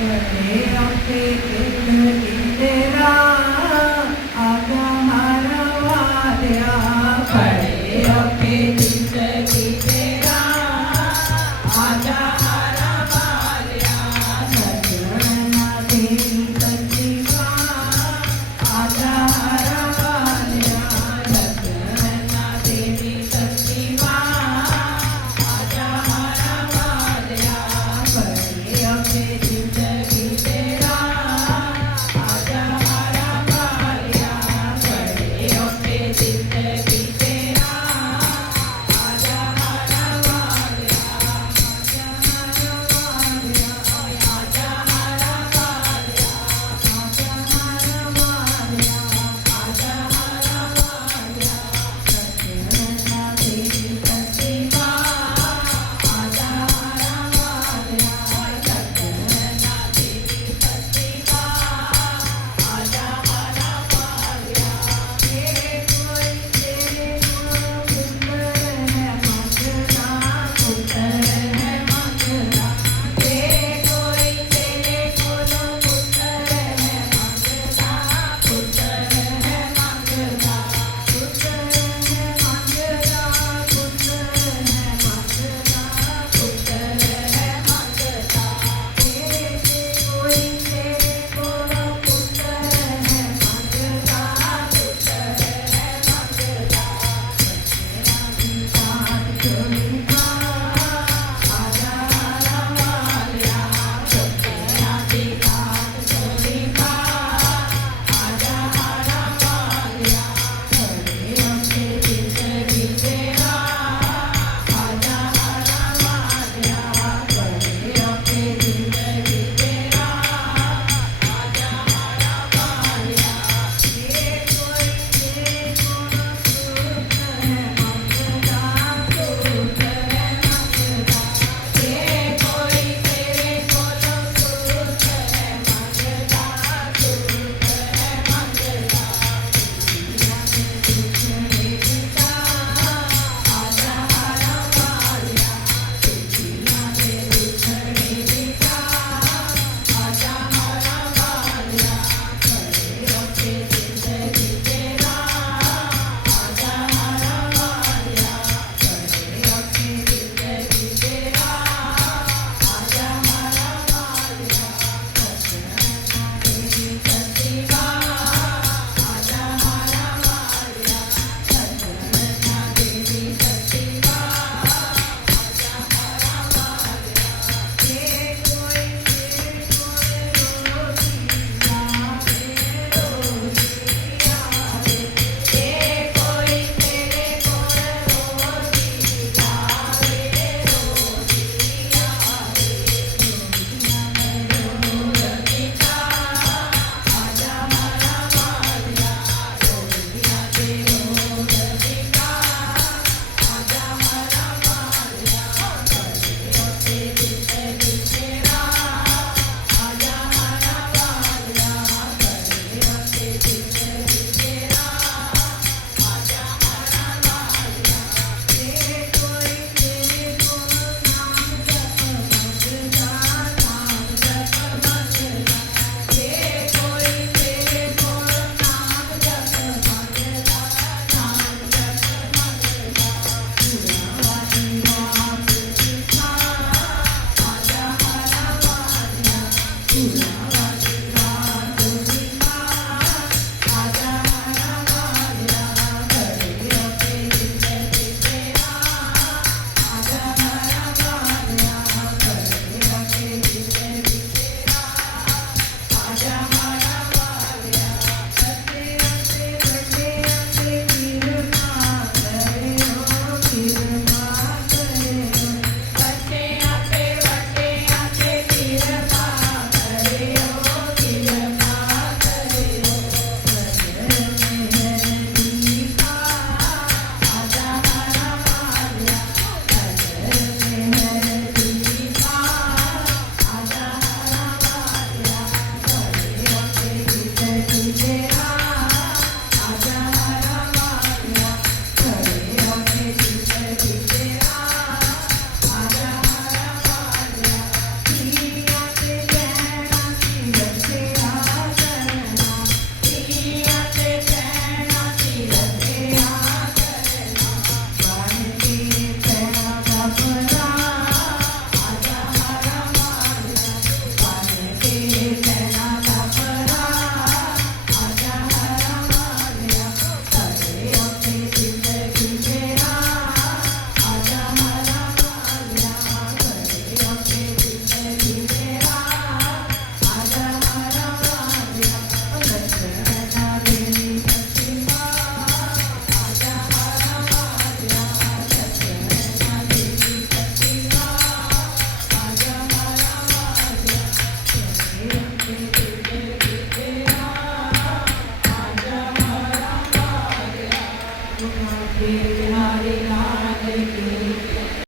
बड़े औखे जिंदगी तेरा आजा मारा वालिया बड़े औखे जिंदगी तेरा आजा मारा वालिया सजना देवी सचिवा आजा मारा वालिया सजना देवी सचिवा आजा मारा वालिया बड़े औखे जिंदगी तेरा आजा मारा वालिया बड़े औखे जिंदगी तेरा आजा मारा वालिया आजा मारा वालिया आजा मारा वालिया आजा मारा वालिया आजा मारा वालिया सजना देवी सचिवा आजा मारा वालिया सजना देवी सचिवा आजा मारा वालिया तेरे कोई तेरे को पुत्र है मंगला पुत्र है मंगला तेरे कोई तेरे को पुत्र है मंगला पुत्र है मंगला पुत्र है मंगला पुत्र है मंगला पुत्र है मंगला तेरे कोई तेरे को पुत्र है मंगला पुत्र है मंगला सजना आजा मारा वालिया सजना छोड़ीबा आजा मारा वालिया बड़े औखे जिंदगी तेरा आजा मारा वालिया बड़े औखे जिंदगी तेरा आजा मारा वालिया तेरे कोई तेरे को सुख है मंगला सुख है मंगला तेरे कोई तेरे को सुख है मंगला सुख है मंगला दुख रे पिता आजा मारा वालिया दुखिया दे दुख रे पिता आजा मारा वालिया बड़े औखे जिंदगी तेरा आजा मारा वालिया बड़े औखे जिंदगी तेरा आजा मारा वालिया सजना देवी सचिवा आजा मारा वालिया सजना देवी सचिवा आजा मारा वालिया तेरे कोई तेरे को रोजिया तेरे रोजिया तेरे कोई तेरे को रोजिया तेरे रोजिया रोजिया आजा मारा वालिया रोजिया तेरे रोजिया आजा मारा वालिया बड़े औखे जिंदगी तेरा आजा मारा वालिया बड़े औखे जिंदगी तेरा आजा मारा वालिया तेरे कोई तेरे को नाम जप मंगला नाम जप मंगला तेरे कोई तेरे को नाम जप मंगला नाम जप मंगला वाली वाली आजा मारा वालिया